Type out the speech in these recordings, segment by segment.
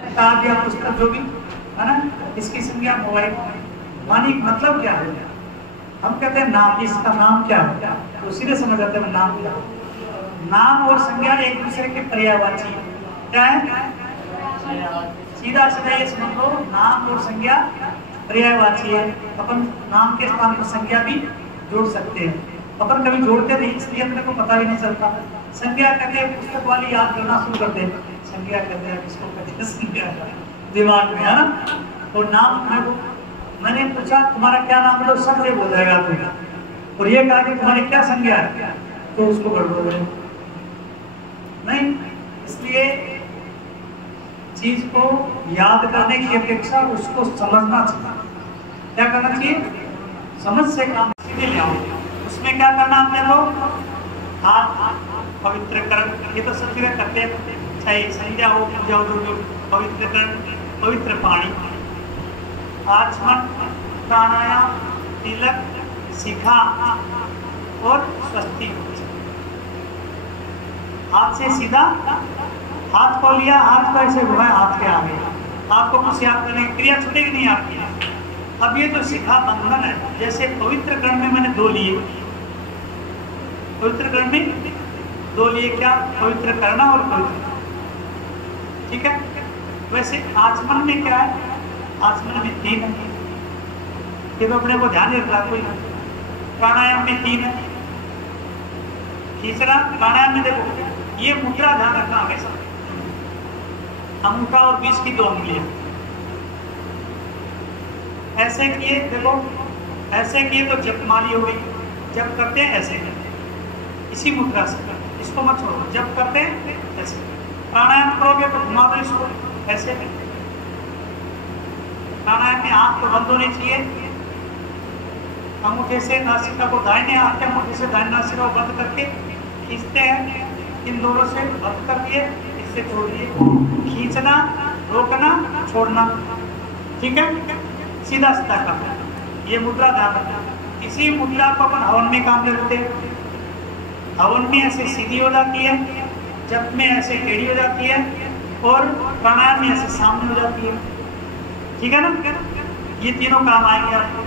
किताब या पुस्तक जो भी है ना, इसकी संज्ञा मोबाइल। मानी मतलब क्या है? हम कहते हैं नाम, इसका नाम क्या है, तो सीधे समझ आते हैं नाम क्या है। नाम और संज्ञा एक दूसरे के पर्यायवाची क्या है? सीधा सीधा ये समझ लो, नाम और संज्ञा पर्यायवाची है। अपन नाम के स्थान पर संज्ञा भी जोड़ सकते हैं। अपन कभी जोड़ते नहीं, इसलिए अपने को पता भी नहीं चलता। संज्ञा कहते हैं पुस्तक वाली याद करना शुरू करते हैं, संज्ञा कहते हैं किसको कहते हैं, संज्ञा दिमाग में है ना। तो नाम मैंने पूछा तुम्हारा क्या नाम है, तो सब ये बोल जाएगा तुम्हें, और ये कहा कि तुम्हारी क्या संज्ञा है, तो उसको गड़बड़ है नहीं। इसलिए चीज को याद करने की अपेक्षा उसको समझना चाहिए। क्या करना चाहिए? समझ से काम सीधे ले आओ। उसमें क्या करना आपने लोग? हाथ पवित्रकरण, ये तो सब जगह करते हैं, चाहे संध्या हो, पूजा हो, जो पवित्रकरण, पवित्र पानी, आचमन, प्राणायाम, तिलक, शिखा और स्वस्ति। हाथ से सीधा, हाथ को लिया, हाथ को ऐसे घुमाया, हाथ के आगे। आपको कुछ याद करने की क्रिया छूटेगी नहीं आपकी। अब ये जो शिखा बंधन है, जैसे पवित्रकरण में मैंने दो लिए, पवित्रकरण में दो लिए, क्या? पवित्र करना और पवित्र, ठीक है। वैसे आचमन में क्या है? आचमन में 3 है, ये तो अपने को ध्यान रखना कोई। प्राणायाम में 3 है। तीसरा प्राणायाम में देखो, ये मुद्रा ध्यान रखना हमेशा, अंगूठा और 20 की 2 उंगलियां ऐसे किए, देखो ऐसे किए तो जपमाली हो गई। जब करते हैं ऐसे, इसी मुद्रा से, इसको मत छोड़ो। जब करते हैं ऐसे, प्राणायाम करोगे तो घुमा दो इसको ऐसे। प्राणायाम में आंख तो बंद होनी चाहिए, अंगूठे से नासिका को दाहिने हाथ के अंगूठे से दाहिने नासिका को बंद करके खींचते हैं, इन दोनों से बंद कर दिए, इससे छोड़ दिए। खींचना, रोकना, छोड़ना, ठीक है, सीधा सीधा करना। ये मुद्रा ध्यान रखना। इसी मुद्रा को अपन हवन में काम लेते हैं। हवन में ऐसे सीधी हो जाती है, जप में ऐसे टेढ़ी हो जाती है, और प्राणायाम में ऐसे सामने हो जाती है, ठीक है ना। ये तीनों काम आएंगे आपको।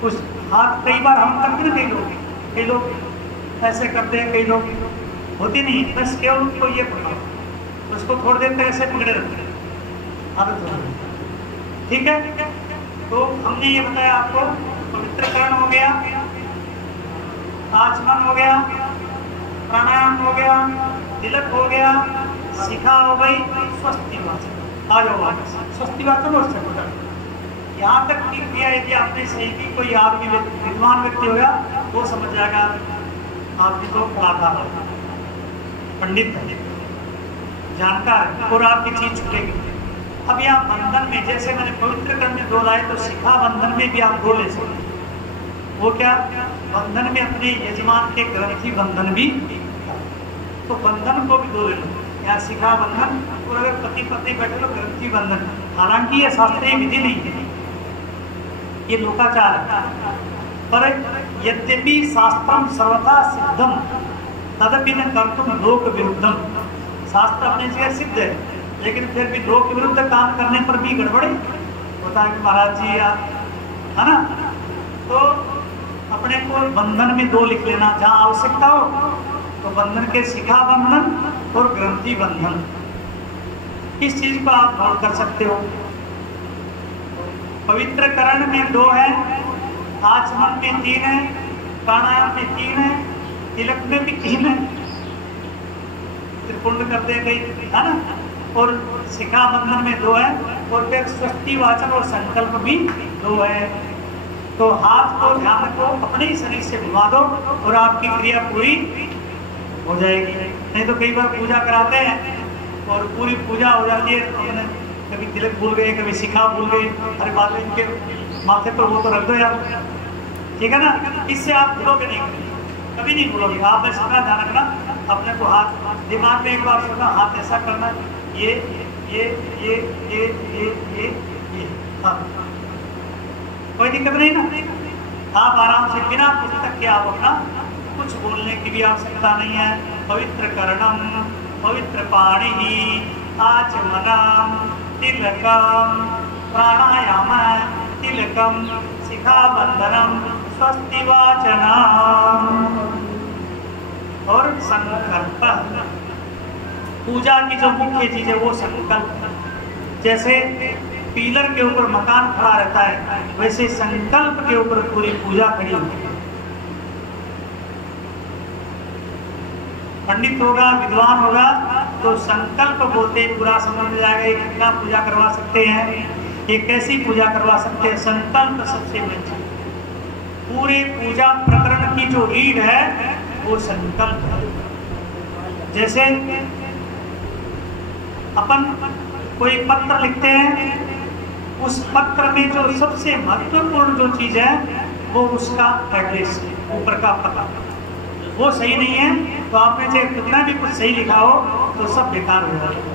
कुछ हाथ कई बार हम करते हैं, कई लोग ऐसे करते हैं, कई लोग होती नहीं, बस केवल उनको ये पकड़ो, उसको थोड़ी देर तक ऐसे पकड़े रखते हैं, आदत हो, ठीक है। तो हमने ये बताया आपको, पवित्रकरण हो गया, आचमन हो गया, प्राणायाम हो गया, तिलक हो गया, शिखा हो गई, स्वस्ति वाचन। आ जाओ स्वस्ति वाचन और सकता। यहाँ तक की क्रिया यदि आपने सही की, कोई आदमी विद्वान व्यक्ति होगा वो समझ जाएगा आपकी तो कलाकार है, पंडित है, जानकार है, और आपकी चीज छूटेगी। अब यहाँ बंधन में, जैसे मैंने पवित्रकरण में 2 लाए, तो शिखा बंधन में भी आप 2 ले सकते। वो क्या? बंधन में अपने यजमान के ग्रंथि बंधन भी, तो बंधन को भी 2 ले लो। यहाँ शिखा बंधन, और अगर पति पत्नी बैठे तो ग्रंथि बंधन। हालांकि ये शास्त्रीय विधि नहीं है, ये लोकाचार है, पर यद्यपि शास्त्रम सर्वथा सिद्धम तदपि न कर्तुम लोक विरुद्धम। शास्त्र अपने जगह सिद्ध है, लेकिन फिर भी लोक विरुद्ध काम करने पर भी गड़बड़ी होता है महाराज जी, या है ना। तो अपने को बंधन में 2 लिख लेना, जहाँ आवश्यकता हो तो बंधन के शिखा बंधन और ग्रंथि बंधन, इस चीज को आप नोट कर सकते हो। पवित्रकरण में 2 है, आचमन में 3 है, प्राणायाम में 3 है, तिलक में भी 3 है, त्रिपुंड करते हैं कई, है ना, और शिखा बंधन में 2 है, और फिर स्वस्ति वाचन और संकल्प भी 2 है। तो हाथ को ध्यान रखो, अपने ही शरीर से घुमा दो और आपकी क्रिया पूरी हो जाएगी। नहीं तो कई बार पूजा कराते हैं और पूरी पूजा हो जाती है, तो कभी तिलक भूल गए, कभी शिखा भूल गए, अरे बाद में इनके माथे पर वो तो रख दो यार, ठीक है ना। इससे आप भूलोगे नहीं, कभी नहीं भूलोगे। आप बस इतना ध्यान रखना, अपने को हाथ दिमाग में एक बार सोचना, हाथ ऐसा करना, ये हाँ, कोई दिक्कत नहीं ना। आप आराम से बिना पुस्तक के आप अपना कुछ बोलने की भी आवश्यकता नहीं है। पवित्र करणम, पवित्र पाणी, आचमनम, तिलकम प्राणायाम तिलकम शिखाबंधनम स्वस्ति वाचनम। और संकल्प, पूजा की जो मुख्य चीज है वो संकल्प। जैसे पिलर के ऊपर मकान खड़ा रहता है, वैसे संकल्प के ऊपर पूरी पूजा खड़ी होती है। पंडित होगा, विद्वान होगा, तो संकल्प बोलते ही पूरा समझ में जाएगा ये कितना पूजा करवा सकते हैं, ये कैसी पूजा करवा सकते हैं। संकल्प सबसे बड़ी, पूरे पूजा प्रकरण की जो रीढ़ है वो संकल्प है। जैसे अपन कोई पत्र लिखते हैं, उस पत्र में जो सबसे महत्वपूर्ण जो चीज है वो उसका एड्रेस, ऊपर का पता। वो सही नहीं है तो आपने चाहे कितना भी कुछ सही लिखा हो तो सब बेकार हो जाएगा।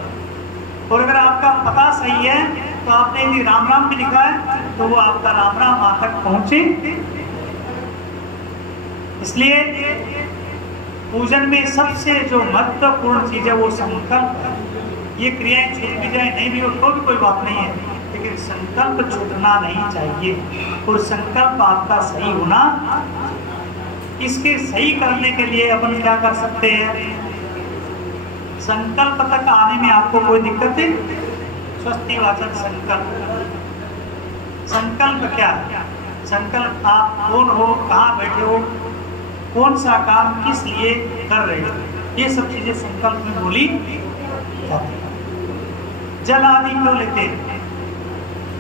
और अगर आपका पता सही है तो आपने यदि राम राम भी लिखा है तो वो आपका राम राम वहां तक पहुंचे। इसलिए पूजन में सबसे जो महत्वपूर्ण चीज है वो संकल्प है। ये क्रियाएं छूट भी जाए नहीं भी हो तो भी कोई बात नहीं है, लेकिन संकल्प छूटना नहीं चाहिए। और संकल्प आपका सही होना, इसके सही करने के लिए अपन क्या कर सकते हैं, संकल्प तक आने में आपको कोई दिक्कत है। स्वस्ति वाचन संकल्प। संकल्प क्या है? संकल्प आप कौन हो, कहाँ बैठे हो, कौन सा काम किस लिए कर रहे हो, ये सब चीजें संकल्प में बोली जाती है। जल आदि क्यों लेते हैं?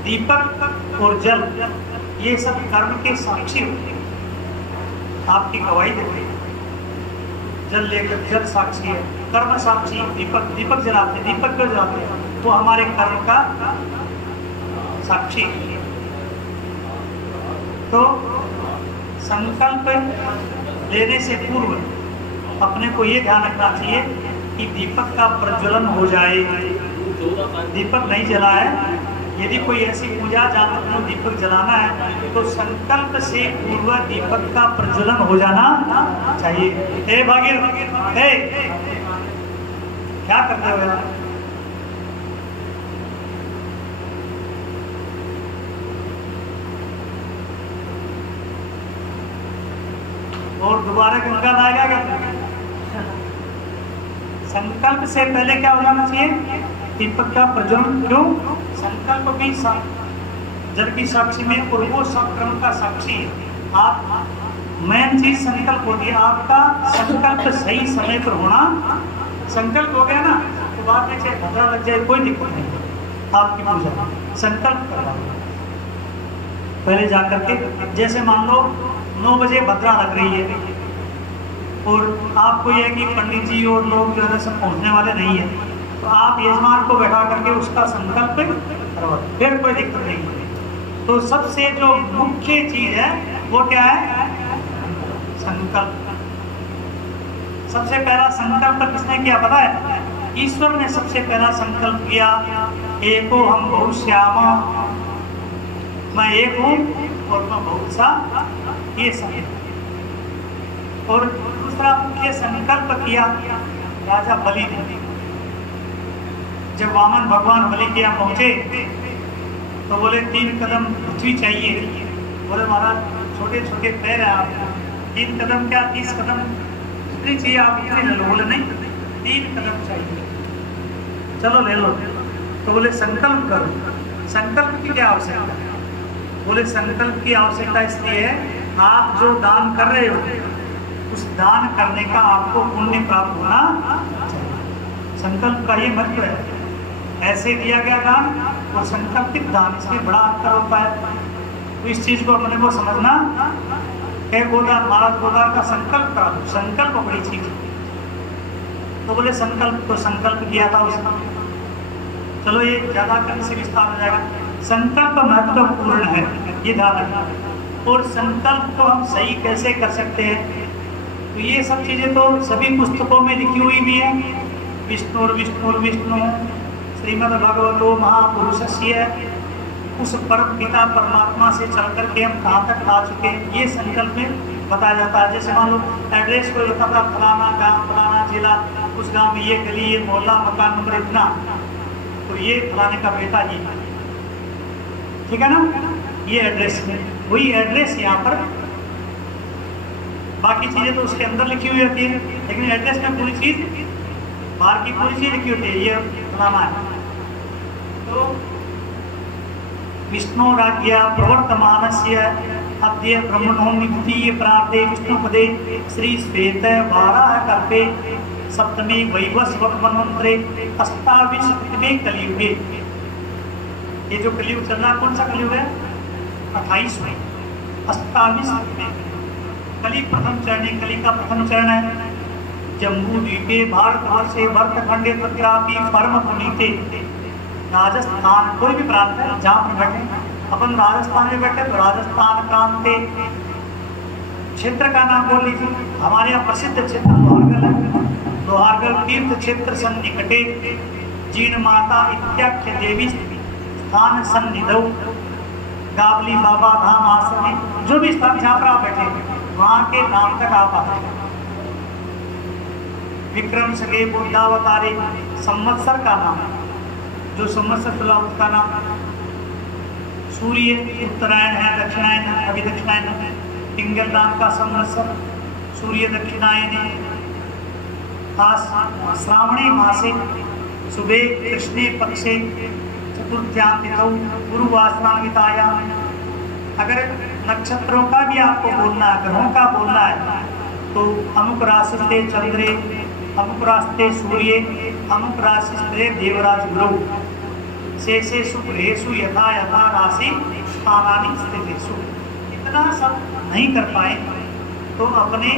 दीपक और जल ये सब कर्म के साक्षी होते हैं, आपकी गवाही देते हैं। जल लेकर, जल साक्षी है, कर्म साक्षी। दीपक, दीपक जलाते हैं, दीपक क्यों जलाते हैं? वो हमारे कर्म का साक्षी है। तो संकल्प लेने से पूर्व अपने को ये ध्यान रखना चाहिए कि दीपक का प्रज्वलन हो जाए। दीपक नहीं जला है, यदि कोई ऐसी पूजा जहाँ पर दीपक जलाना है तो संकल्प से पूर्व दीपक का प्रज्वलन हो जाना चाहिए। हे भागीर, हे क्या करते हो यार? और दोबारा गंगा लाएगा क्या? संकल्प से पहले क्या हो जाना चाहिए? दीपक का प्रज्वलन। क्यों? संकल्प भी जल की साक्षी में और वो सब कर्म का साक्षी है। आप मेन चीज संकल्प होती है, आपका संकल्प सही समय पर होना। संकल्प हो गया ना तो बाद में चाहे भद्रा लग जाए कोई दिक्कत नहीं। आपकी पूजा संकल्प करना पहले जाकर के, जैसे मान लो 9 बजे भद्रा लग रही है और आपको यह कि पंडित जी और लोग जो है सब पहुंचने वाले नहीं है, तो आप यजमान को बैठा करके उसका संकल्प करवा, फिर कोई दिक्कत नहीं है। तो सबसे जो मुख्य चीज है वो क्या है? संकल्प। सबसे पहला संकल्प किसने किया पता है? ईश्वर ने सबसे पहला संकल्प किया, एको हम बहुश्यामा, मैं एक हूँ और मैं बहुत सा, ये संकल्प। और दूसरा मुख्य संकल्प किया राजा बलि ने। जब वामन भगवान बलि के यहाँ पहुंचे तो बोले 3 कदम पृथ्वी चाहिए। बोले महाराज छोटे छोटे पैर है, आप 3 कदम क्या 30 कदम पृथ्वी चाहिए, आप इतने ले लो। बोले नहीं 3 कदम चाहिए, चलो ले लो। तो बोले संकल्प करो। संकल्प की क्या आवश्यकता है? बोले संकल्प की आवश्यकता इसलिए है, आप जो दान कर रहे हो उस दान करने का आपको पुण्य प्राप्त होना चाहिए। संकल्प का ये महत्व है। ऐसे दिया गया दान और संकल्पित दान, इसमें बड़ा अंतर होता है। तो इस चीज को अपने को समझना है। गोदान, महाराज गोदान का संकल्प करा, संकल्प बड़ी चीज है। तो बोले संकल्प, तो संकल्प किया था उसने। चलो ये ज्यादा करने से विस्तार हो जाएगा। संकल्प महत्वपूर्ण है, ये ध्यान रखना। और संकल्प को हम सही कैसे कर सकते हैं? तो ये सब चीजें तो सभी पुस्तकों में लिखी हुई भी है। विष्णु श्रीमद् भगवतो महापुरुषस्य, उस परम पिता परमात्मा से चल करके हम कहाँ तक आ चुके हैं ये संकल्प में बताया जाता है। जैसे मान लो एड्रेस कोई होता था, फलाना गांव, फलाना जिला, उस गांव में ये गली, ये मोहल्ला, मकान नंबर इतना, तो ये फलाने का बेटा ये, ठीक है ना, ये एड्रेस है, वही एड्रेस यहाँ पर, बाकी चीजें तो उसके अंदर लिखी हुई होती है, लेकिन एड्रेस में पूरी चीज, बाहर की पूरी चीज लिखी होती है, ये फलाना है। तो विष्णु राज्य प्रवर्तमानस्य अद्य ब्रह्मणोन्निधि प्राप्ते विष्णुपदे श्री श्वेत वाराह कल्पे सप्तमे वैवस्वत मनवंतरे अष्टाविंशतिमे कलियुगे। ये जो कलियुग चल रहा, कौन सा कलियुग है? 28वें, 28वें कली प्रथम चरण, कली का प्रथम चरण है। जम्बू द्वीपे भारतवर्षे भरतखंडे तत्रापि परम पुनीते, राजस्थान कोई भी प्रांत है जहाँ पर बैठे, अपन राजस्थान में बैठे तो राजस्थान प्रांते क्षेत्र का नाम बोल लीजिए। हमारे यहाँ प्रसिद्ध क्षेत्र लोहारगढ़ है, लोहारगढ़ तीर्थ क्षेत्र सन्निकटे जीर्ण माता इत्याख्य देवी स्थान सन्निधौ गावली बाबा धाम आश्रम, जो भी स्थान जहाँ पर आप बैठे वहाँ के नाम तक आप आते हैं। विक्रम सगे बुद्धावतारे संवत्सर का नाम, जो संवत्सर चला उसका नाम। सूर्य उत्तरायण है, दक्षिणायन है, अभी दक्षिणायन है। पिंगल नाम का संवत्सर, सूर्य दक्षिणायन है। श्रावणे मासे सुबह कृष्णे पक्षे चतुर्थ्यां तिथौ पूर्वाश्रामितायां। अगर नक्षत्रों का भी आपको बोलना है, ग्रहों का बोलना है, तो अमुक राशिस्ते चंद्रे, अमुक रास्ते सूर्य, अमुक राशिस्ते देवराज गुरु, शेषेषु ग्रहेषु यथा यथा राशि स्थानानि स्थितेषु। इतना सब नहीं कर पाए तो अपने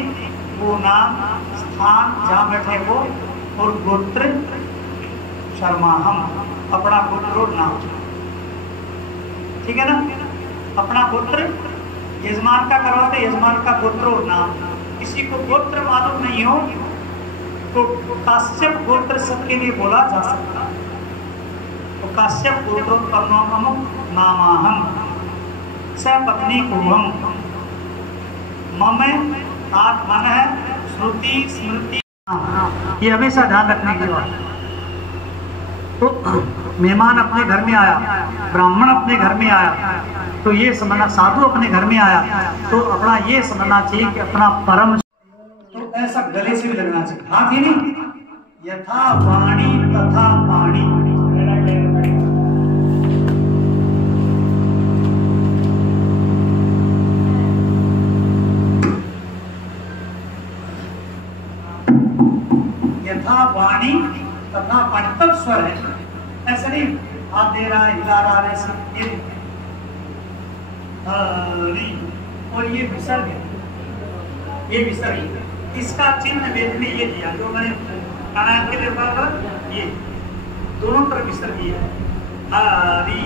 वो नाम, स्थान जहाँ बैठे वो, और गोत्र शर्मा, हम अपना गोत्र और नाम, ठीक है ना। अपना गोत्र यजमान का करवाते, यजमान का गोत्र और नाम। किसी को गोत्र मालूम नहीं हो तो काश्यप गोत्र सबके लिए बोला जा सकता है। तो काश्यप गोत्रोत्पन्नोऽहं नामाहं सपत्नी कोहम मम आत्मन है श्रुति स्मृति। ये हमेशा ध्यान रखने की बात। तो मेहमान अपने घर में आया, ब्राह्मण अपने घर में आया, तो ये समझना, साधु अपने घर में आया तो अपना ये समझना चाहिए कि अपना परम, तो ऐसा गले से भी लगना चाहिए, हाथ ही नहीं। यथा वाणी तथा पाणी, यथा वाणी तथा पाणी, तब स्वर है, ऐसा नहीं हाथ दे रहा है, हिला रहा है, ऐसे ये नहीं। और ये विसर्ग है, ये विसर्ग, इसका चिन्ह वेद में ये दिया, जो मैंने प्राणायाम के लिए बताया, ये दोनों तरफ विसर्ग है। हरि,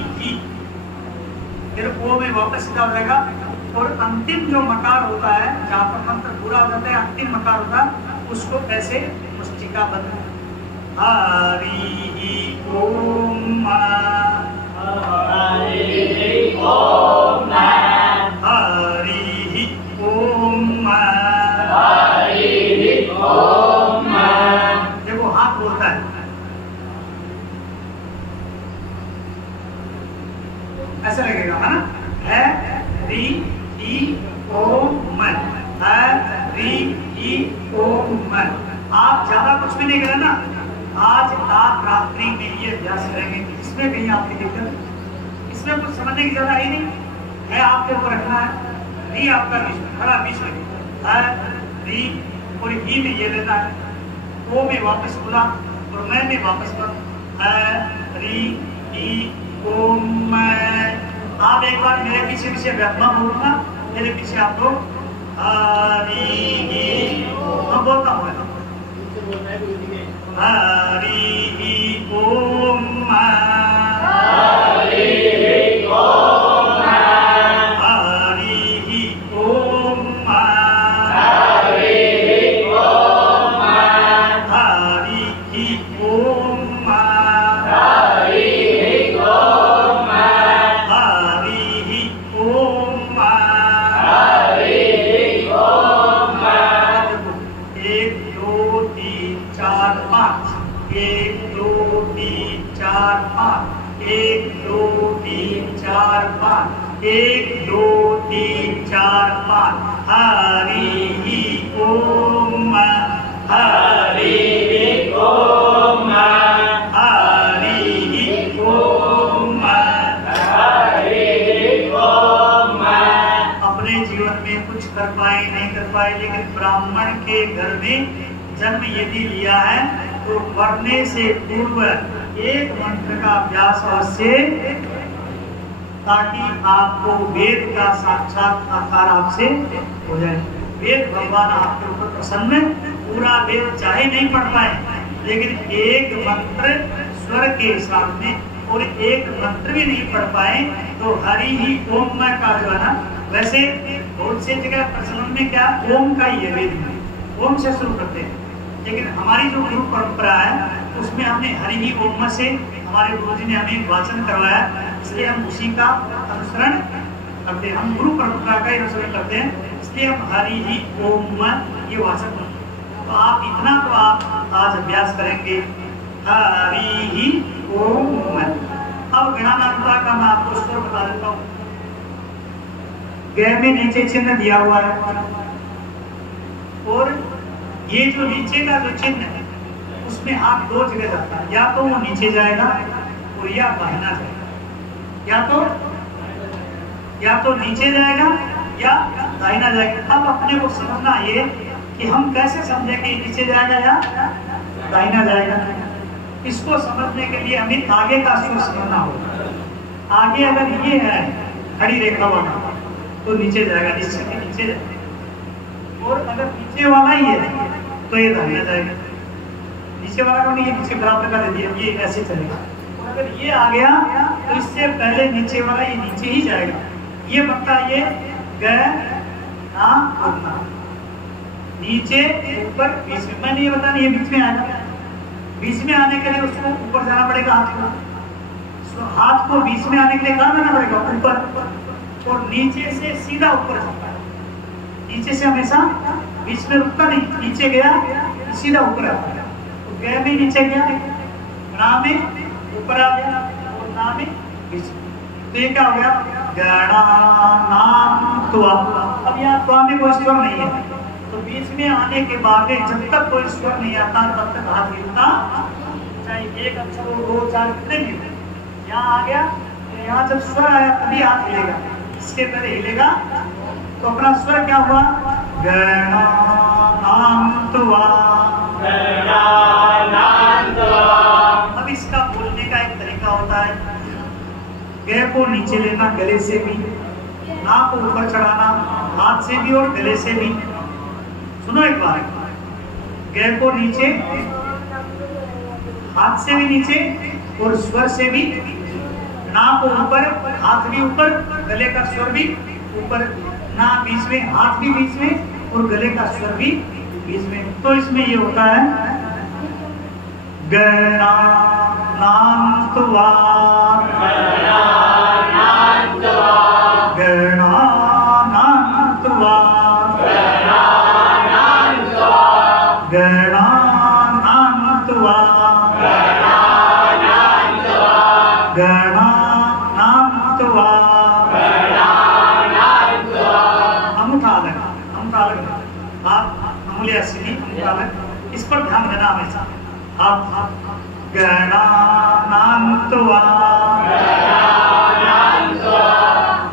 फिर ओ में वापस सीधा हो जाएगा, और अंतिम जो मकार होता है, जहाँ पर मंत्र पूरा हो जाता है, अंतिम मकार होता है, उसको ऐसे मुष्टिका बंद, हरि ओम, हरि ओम, हरि ओम, हरि ओम। देखो हाथ बोलता है, ऐसा लगेगा, है ना, है रि ई ओम, है रि ई ओम। आप ज्यादा कुछ भी नहीं करें ना, आज आप रात्रि में ये अभ्यास करेंगे, इसमें कहीं आपकी दिक्कत, इसमें कुछ समझने की ज्यादा ही नहीं है, आपके ऊपर रखना है। री आपका खड़ा बीच में है, री और ही में ये लेना है, ओ में वापस बुला और मैं में वापस बुला, है री ई ओम। आप एक बार मेरे पीछे पीछे व्यात्मा बोलना, मेरे पीछे आप लोग हरि मैं बोलता हूँ, हरि ओम, हरि ओम, हरि ओम, हरि ओम, हरि ओम, हरि ओम, हरि ओम, हरि ओम। 1 2 3 4 5 1 2 3 4 5 1 2 3 4 5 1 2 3 4 5 हरि ओम हरि ओम हरि ओम हरि ओम। अपने जीवन में कुछ कर पाए नहीं कर पाए, लेकिन ब्राह्मण के घर में जन्म यदि लिया है तो मरने से पूर्व एक मंत्र का अभ्यास अवश्य, ताकि आपको वेद का साक्षात्कार आपसे हो जाए। वेद भगवान आपके ऊपर प्रसन्न, पूरा वेद चाहे नहीं पढ़ पाए, लेकिन एक मंत्र स्वर के सामने और एक मंत्र भी नहीं पढ़ पाए तो हरि ही ओम का जो है ना, वैसे बहुत सी जगह प्रचलन में क्या ओम का ही है, वेद में ओम से शुरू करते हैं, लेकिन हमारी जो गुरु परंपरा है उसमें हमने हरि ही ओम से, हमारे गुरु जी ने हमें वाचन करवाया, इसलिए हम उसी का अनुसरण करते हैं। हम गुरु परंपरा का ही अनुसरण करते हैं, इसलिए हम हरि ही ओम ये वाचन करते हैं। तो आप इतना तो आप आज अभ्यास करेंगे, हरि ही ओम। अब गणानामता का मैं आपको स्वर बता देता हूँ। ग में नीचे चिन्ह दिया हुआ है, और ये जो नीचे का जो चिन्ह है उसमें हाथ दो जगह जाता है, या तो वो नीचे जाएगा और या दाहिना जाएगा, या तो नीचे जाएगा या दाहिना जाएगा। अब अपने को समझना ये कि हम कैसे समझे कि नीचे जाएगा या दाहिना जाएगा। इसको समझने के लिए हमें आगे का स्वर समझना होगा। आगे अगर ये है खड़ी रेखा वाला तो नीचे जाएगा, नीचे जाएगा, और अगर नीचे वाला ही है तो ये दाहिना जाएगा। नीचे वाला को नहीं, ये नीचे बराबर का दे दिया, ये ऐसे चलेगा। और अगर ये आ गया तो इससे पहले नीचे वाला ये नीचे ही जाएगा। ये बनता ये ग ना उड़ना, नीचे ऊपर बीच में। मैंने ये बताया ये बीच में आएगा, बीच में आने के लिए उसको ऊपर जाना पड़ेगा, हाथ को बीच में आने के लिए कहाँ जाना पड़ेगा, ऊपर, और नीचे से सीधा ऊपर जाता है। नीचे से हमेशा बीच में रुकता नहीं, नीचे गया सीधा ऊपर आता है। तो ग में नीचे गया, ना में ऊपर आ गया, और ना में बीच में। तो ये क्या हो गया, गणानाम त्वा। अब यहाँ त्वा में कोई स्वर नहीं है, तो बीच में आने के बाद जब तक कोई स्वर नहीं आता तब तक हाथ हिलता, चाहे एक अक्षर हो, दो, चार, कितने भी हो। यहाँ आ गया तो यहाँ जब स्वर आया तभी हाथ हिलेगा, इसके पहले हिलेगा तो अपना स्वर क्या हुआ, गणानाम त्वा। अब इसका बोलने का एक तरीका होता है, ग को नीचे लेना गले से भी, ना को ऊपर चढ़ाना हाथ से भी और गले से भी। सुनो एक बार, ग को नीचे हाथ से भी नीचे और स्वर से भी, ना को ऊपर हाथ भी ऊपर, गले का स्वर भी ऊपर, ना बीच में हाथ भी बीच में और गले का स्वर भी बीच में। तो इसमें ये होता है गणानाम त्वा, गणानाम त्वा, गणानाम त्वा, गणानाम त्वा, गणानाम त्वा, गणानाम त्वा, गणानाम त्वा, गणानाम त्वा। अंगूठा अलग, अंगूठा अलग, हाथ अंगुलियां सीधी, अंगूठा अलग, इस पर ध्यान देना हमेशा। हाथ गणानाम त्वा, गणानाम त्वा,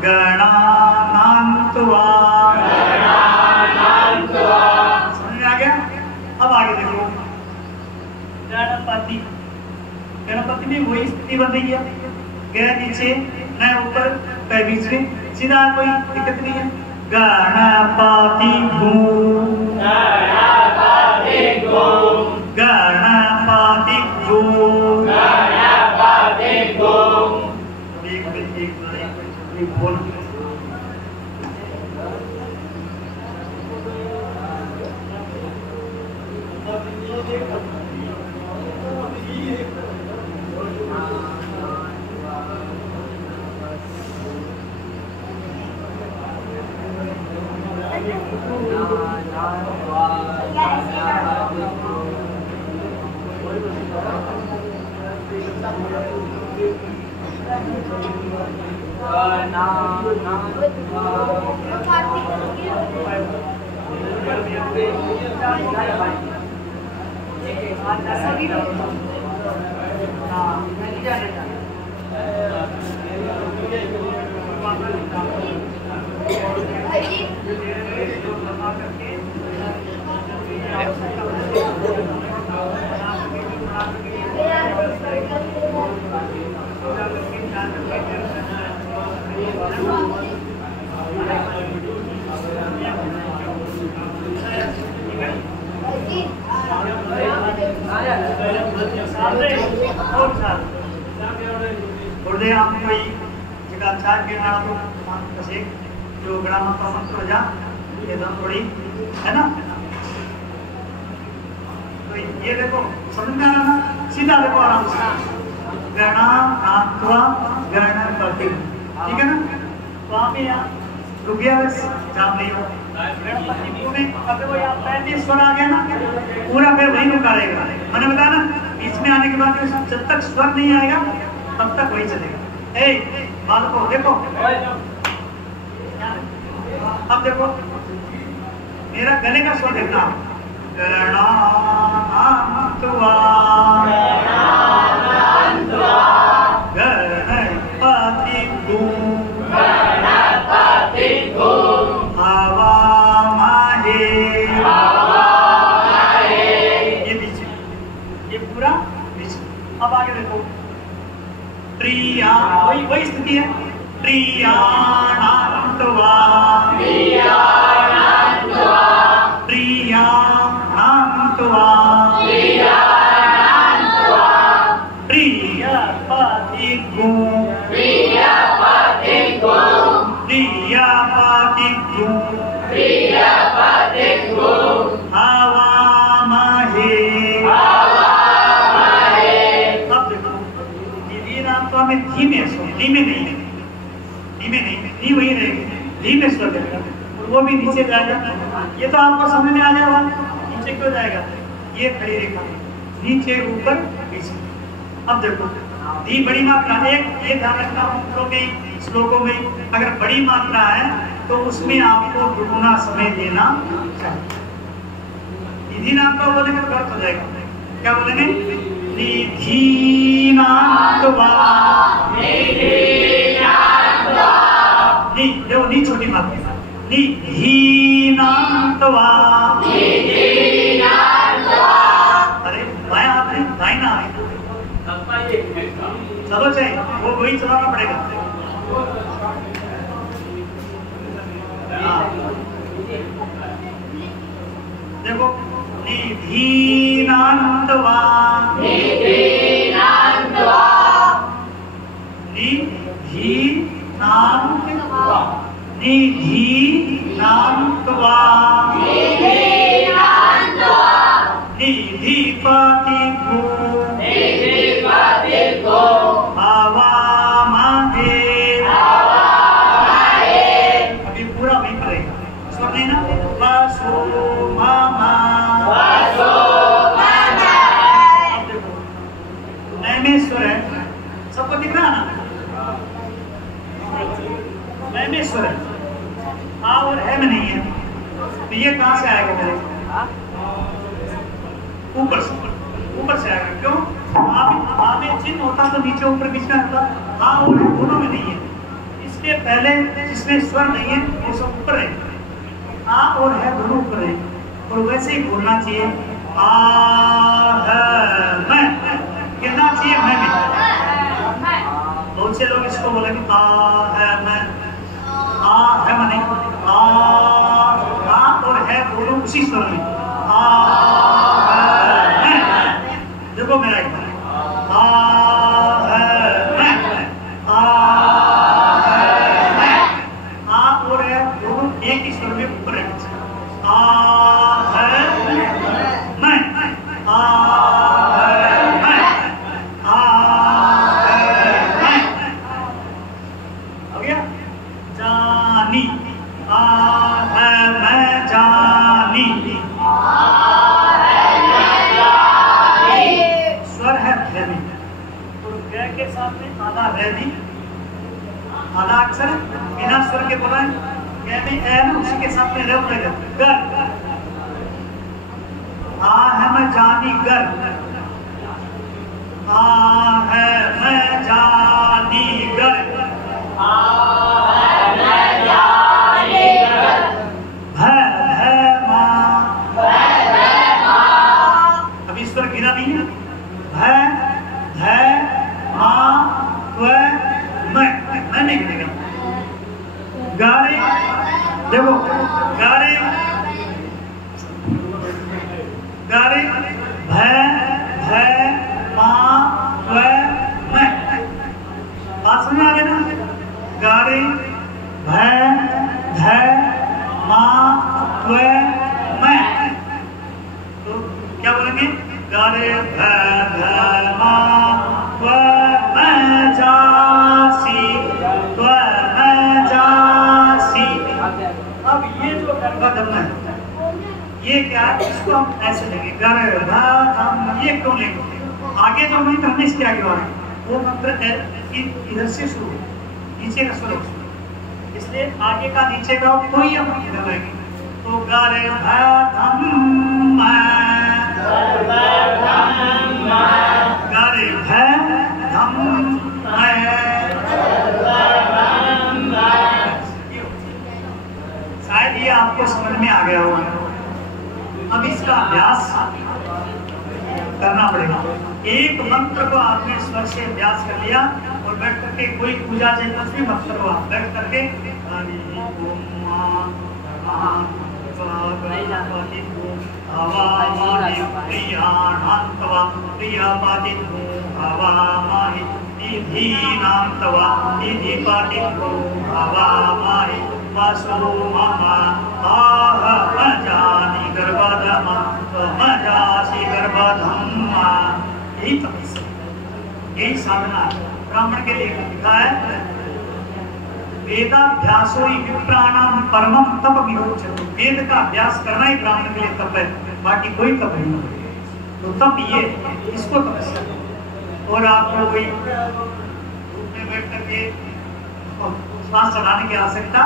गणानाम त्वा, गणानाम त्वा। समझ में आ गया? अब आगे देखो, गणपति, गणपति में वही स्थिति बन रही है, ग नीचे न ऊपर, प बीच में, सीधा कोई दिक्कत नहीं है। गणपति गो, गणपति गो, गणपति गो, गणपति गो। एक बोल है ना? तो ये देखो समझ में आ रहा ना? सीधा देखो आराम से गणात्वा गणपति, ठीक है ना? तो आप यहाँ रुक गया, बस जाम नहीं हो गणपति में अगर वो यहाँ 35 स्वर आ गया ना पूरा फिर वही उकारेगा। मैंने बताया ना बीच में आने के बाद जब तक स्वर नहीं आएगा तब तक वही चलेगा। ए बालको देखो, अब देखो मेरा गले का स्वर देखना, गणात्वा गणपति हवामहे, ये बीच ये पूरा बीच। अब आगे देखो प्रिया, वही स्थिति है, प्रियाणान्त्वा वही रहेगी, धीमे स्वर देगा और वो भी नीचे जाएगा। ये तो आपको समझ में आ जाएगा, नीचे क्यों जाएगा, ये खड़ी रेखा नीचे ऊपर पीछे। अब देखो धी बड़ी मात्रा, एक ये ध्यान रखना मंत्रों में श्लोकों में अगर बड़ी मात्रा है तो उसमें आपको दुगुना समय देना चाहिए। निधि नाम का बोलेंगे तो अर्थ हो जाएगा, क्या बोलेंगे, निधीनात्वा, देखो नी छोटी मात्रा, निधीनात्वा, अरे बाएं हाथ में दाहिना है, चलो चाहिए वो वही चलाना पड़ेगा। देखो निधीनात्वा, निधीनात्वा, निधिपतिभो हवामहे, अभी पूरा वही पड़ेगा, स्वर नहीं ना, वसो ममा, नए में स्वर है, सबको दिख रहा ना, नए में स्वर है, आ और है में नहीं है, तो ये कहां से आएगा मेरे, ऊपर से आएगा। क्यों, आ में चिन्ह होता तो नीचे ऊपर बीच में आता, आ और है दोनों में नहीं है, इसके पहले जिसमें स्वर नहीं है वो सब ऊपर है, आ और है दोनों ऊपर है, और वैसे ही बोलना चाहिए आ है मैं, कहना चाहिए मैं में। बहुत से लोग इसको बोलेंगे आ है मैं, आ है मैं नहीं, आ और है दोनों उसी स्वर में, आ है, देखो मेरा एक आ है मैं, आ है, आ और है दोनों एक ही स्वर में ऊपर है, आ है मैं, आ है मैं, आ है मैं, हो गया। जानी, आ है मैं जानी, के साथ में आधा रैदी, आधा अक्षर बिना स्वर के बोला है, उसी के साथ में रह पड़ेगा। गर, आ है मैं जानी गर, आ है मैं जानी गर, अब ईश्वर गिरा नहीं है। मैं नहीं गिरेगा। गारे देखो, गारे गारे मैं बात समझ आ गई ना। गारे मैं, तो क्या बोलेंगे? गारे अब ये जो गर्भा है, ये क्या है? इसको हम ऐसे लेंगे, गर्भा। हम ये क्यों लेंगे? आगे जो मंत्र हमने इसके आगे वाला वो मंत्र इधर से शुरू, नीचे का स्वर, इसलिए आगे का नीचे का कोई हम इधर लेंगे। तो गर्भा शायद ये आपको समझ में आ गया होगा। अब इसका अभ्यास करना पड़ेगा। एक मंत्र को आपने स्वर से अभ्यास कर लिया और बैठ करके कोई पूजा जैसे भी मंत्र को आप बैठ करके यही तपस्या, यही साधना ब्राह्मण के लिए लिखा है। वेदाभ्यासो ही विप्राणाम परमम तप विरोचते। वेद का अभ्यास करना ही ब्राह्मण के लिए तप है, बाकी कोई तप नहीं। तो तप ये, इसको तपस्या। और आपको कोई धूप में बैठ करके श्वास चढ़ाने की आवश्यकता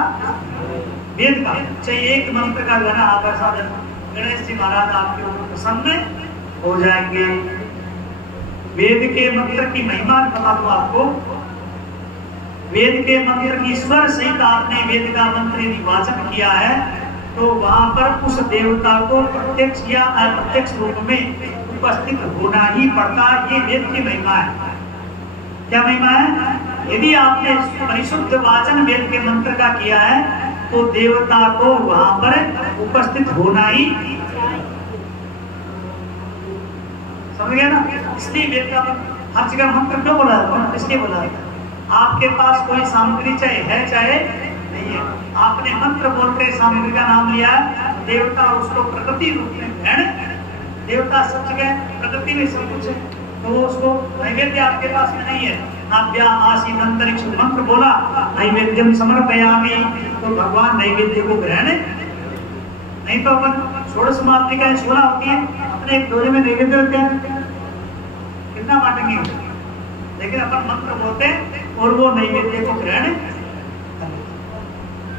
वेद का चाहिए। एक मंत्र का गाना आकर साधन गणेश जी महाराज आपके ऊपर प्रसन्न हो जाएंगे। वेद के मंत्र की महिमा बता दूं आपको। वेद के मंत्र की स्वर सहित आपने वेद का मंत्र यदि वाचन किया है तो वहां पर उस देवता को प्रत्यक्ष या अप्रत्यक्ष रूप में उपस्थित होना ही पड़ता। ये वेद की महिमा है। क्या महिमा है? यदि आपने परिशुद्ध वाचन वेद के मंत्र का किया है तो देवता को वहां पर उपस्थित होना ही, समझ गया ना। इसलिए वेद का हर जगह मंत्र क्यों बोला जाता है? इसलिए बोला जाता है आपके पास कोई सामग्री चाहे है चाहे नहीं है, आपने मंत्र बोलते सामग्री का नाम लिया, देवता उसको प्रकृति रूप में ग्रहण, देवता सब जगह प्रकृति में सब कुछ है, तो उसको नैवेद्य आपके पास में नहीं है। नाभ्या आसीन अंतरिक्ष मंत्र बोला, नैवेद्यम समर्पयामि, तो भगवान नैवेद्य को ग्रहण नहीं। तो अपन षोडश मातृकाएं 16 होती है, अपने एक डोले में नैवेद्य रखते हैं, कितना बांटेंगे? लेकिन अपन मंत्र बोलते और वो नैवेद्य को ग्रहण।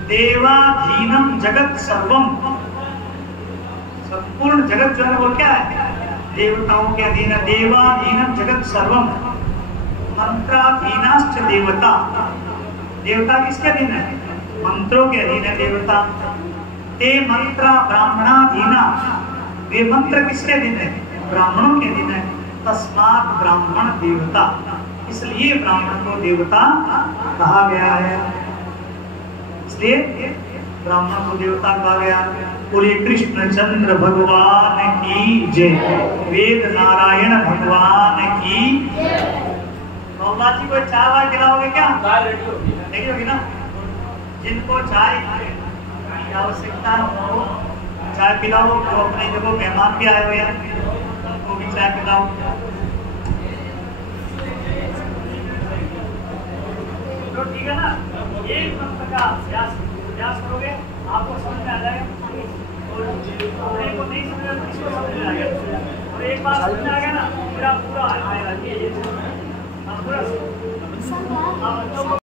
देवाधीनम जगत सर्वम, संपूर्ण जगत जो है वो क्या है? देवताओं के अधीन है। देवाधीनम जगत सर्वम, मंत्राधीनाश्च देवता। देवता किसके अधीन है? मंत्रों के अधीन है देवता। ते मंत्रा ब्राह्मणाधीना, वे मंत्र किसके अधीन है? ब्राह्मणों के अधीन है। तस्मात् ब्राह्मण देवता, इसलिए ब्राह्मण को देवता कहा गया है। इसलिए ब्राह्मण को देवता कहा गया। बोले कृष्णचंद्र भगवान की जय, वेद नारायण भगवान की। बाबा जी को चाय वाय पिलाओगे क्या? नहीं होगी ना। जिनको चाय की आवश्यकता हो चाय पिलाओ, तो अपने जगह मेहमान भी आए हुए हैं उनको भी चाय पिलाओ। तो ठीक है ना। एक मंत्र का अभ्यास करोगे आपको समझ में आ जाएगा, और अपने को नहीं समझ में इसको समझ में आ गया, और एक बात समझ में आ गया ना, फिर आप पूरा आएगा। ये